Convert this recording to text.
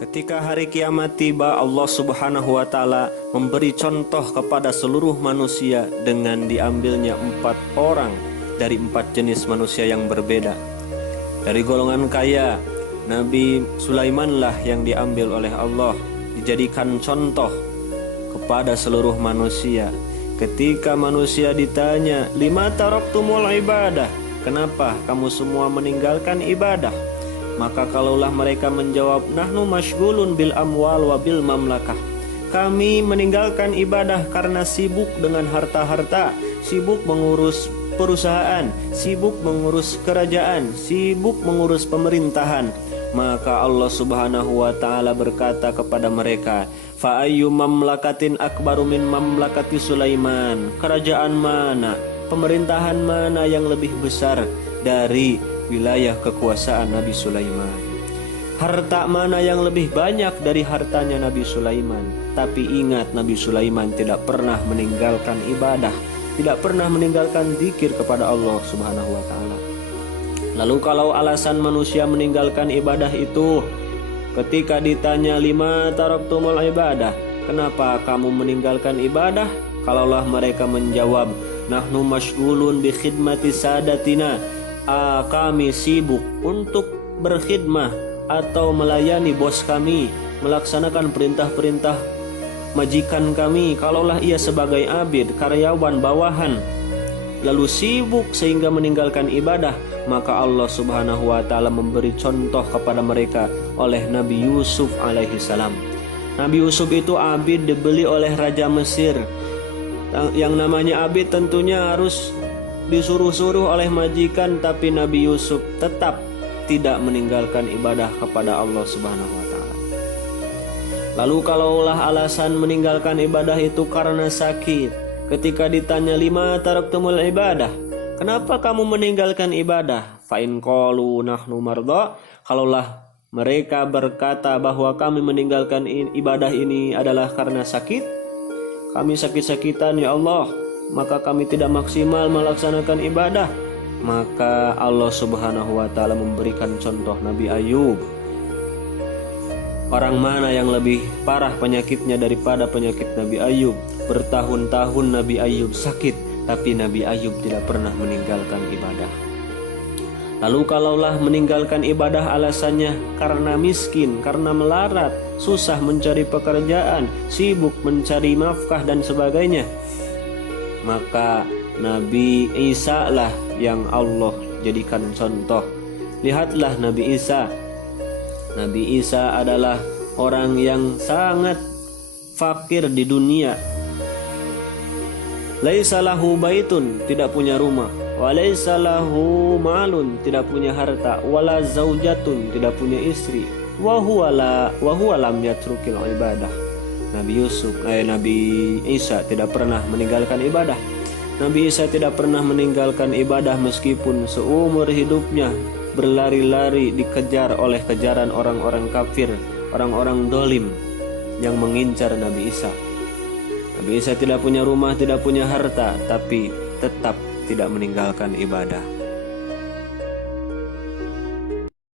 Ketika hari kiamat tiba, Allah Subhanahu wa Ta'ala memberi contoh kepada seluruh manusia dengan diambilnya 4 orang dari 4 jenis manusia yang berbeda. Dari golongan kaya, Nabi Sulaimanlah yang diambil oleh Allah, dijadikan contoh kepada seluruh manusia. Ketika manusia ditanya, "Lima taraktumul ibadah?" Kenapa kamu semua meninggalkan ibadah? Maka kalaulah mereka menjawab, "Nahnu masyghulun bil amwal wa bil mamlakah." Kami meninggalkan ibadah karena sibuk dengan harta-harta, sibuk mengurus perusahaan, sibuk mengurus kerajaan, sibuk mengurus pemerintahan. Maka Allah Subhanahu wa Ta'ala berkata kepada mereka, "Fa ayyu mamlakatin akbaru min mamlakati Sulaiman?" Kerajaan mana, pemerintahan mana yang lebih besar dari wilayah kekuasaan Nabi Sulaiman? Harta mana yang lebih banyak dari hartanya Nabi Sulaiman? Tapi ingat, Nabi Sulaiman tidak pernah meninggalkan ibadah, tidak pernah meninggalkan zikir kepada Allah Subhanahu wa Ta'ala. Lalu kalau alasan manusia meninggalkan ibadah itu, ketika ditanya, "Lima taraktumul ibadah?" Kenapa kamu meninggalkan ibadah? Kalaulah mereka menjawab, "Nahnu masyghulun bi khidmati sadatina." Kami sibuk untuk berkhidmah atau melayani bos kami, melaksanakan perintah-perintah majikan kami. Kalaulah ia sebagai abid, karyawan bawahan, lalu sibuk sehingga meninggalkan ibadah, maka Allah Subhanahu wa Ta'ala memberi contoh kepada mereka oleh Nabi Yusuf alaihi salam. Nabi Yusuf itu abid, dibeli oleh Raja Mesir. Yang namanya abid tentunya harus disuruh-suruh oleh majikan, tapi Nabi Yusuf tetap tidak meninggalkan ibadah kepada Allah Subhanahu wa Ta'ala. Lalu kalaulah alasan meninggalkan ibadah itu karena sakit, ketika ditanya, "Lima taraktumul ibadah?" Kenapa kamu meninggalkan ibadah? Fa in qalu nahnu mardha, kalaulah mereka berkata bahwa kami meninggalkan ibadah ini adalah karena sakit, kami sakit-sakitan ya Allah, maka kami tidak maksimal melaksanakan ibadah. Maka Allah Subhanahu wa Ta'ala memberikan contoh Nabi Ayub. Orang mana yang lebih parah penyakitnya daripada penyakit Nabi Ayub? Bertahun-tahun Nabi Ayub sakit, tapi Nabi Ayub tidak pernah meninggalkan ibadah. Lalu kalaulah meninggalkan ibadah alasannya karena miskin, karena melarat, susah mencari pekerjaan, sibuk mencari nafkah dan sebagainya, maka Nabi Isa lah yang Allah jadikan contoh. Lihatlah Nabi Isa. Nabi Isa adalah orang yang sangat fakir di dunia. Laisa lahu baitun, tidak punya rumah. Wa laisa lahu malun, tidak punya harta. Wala zaujatun, tidak punya istri. Wa huwa lam yatrukil ibadah. Nabi Isa tidak pernah meninggalkan ibadah. Nabi Isa tidak pernah meninggalkan ibadah meskipun seumur hidupnya berlari-lari dikejar oleh kejaran orang-orang kafir, orang-orang dolim yang mengincar Nabi Isa. Nabi Isa tidak punya rumah, tidak punya harta, tapi tetap tidak meninggalkan ibadah.